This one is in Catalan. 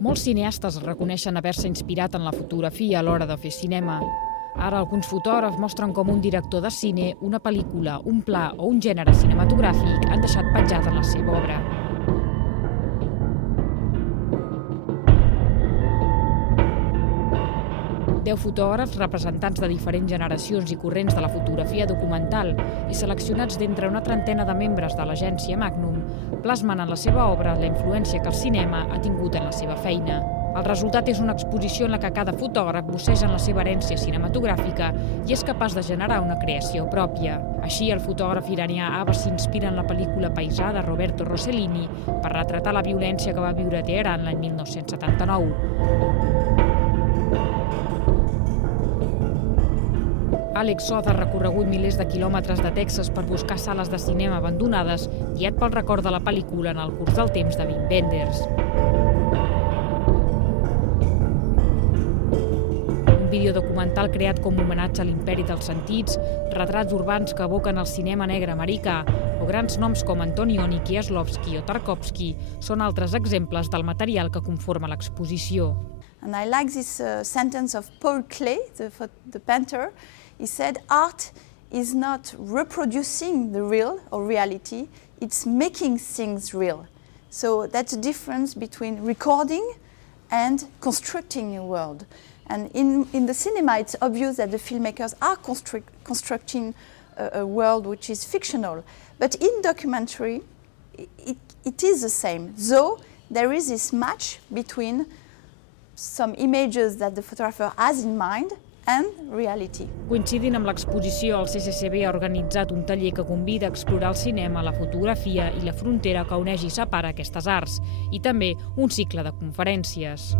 Molts cineastes reconeixen haver-se inspirat en la fotografia a l'hora de fer cinema. Ara alguns fotògrafs mostren com un director de cine, una pel·lícula, un pla o un gènere cinematogràfic han deixat petjat en la seva obra. Deu fotògrafs, representants de diferents generacions i corrents de la fotografia documental i seleccionats d'entre una trentena de membres de l'agència Magnum, plasmen en la seva obra la influència que el cinema ha tingut en la seva feina. El resultat és una exposició en la que cada fotògraf busseja en la seva herència cinematogràfica i és capaç de generar una creació pròpia. Així, el fotògraf iranià Abbas s'inspira en la pel·lícula Paisà de Roberto Rossellini per retratar la violència que va viure a Teheran l'any 1979. Alex Soth ha recorregut milers de quilòmetres de Texas per buscar sales de cinema abandonades, guiat pel record de la pel·lícula en el curs del temps de Wim Wenders. Un videodocumental creat com a homenatge a l'imperi dels sentits, retrats urbans que evoquen el cinema negre americà o grans noms com Antonioni, Kieslowski o Tarkovsky són altres exemples del material que conforma l'exposició. And I like this sentence of Paul Klee, the painter. He said, art is not reproducing the real or reality, it's making things real. So that's the difference between recording and constructing a world. And in the cinema, it's obvious that the filmmakers are constructing a world which is fictional. But in documentary, it is the same. Though there is this match between some images that the photographer has in mind and reality. Coincidint amb l'exposició, el CCCB ha organitzat un taller que convida a explorar el cinema, la fotografia i la frontera que uneix i separa aquestes arts, i també un cicle de conferències.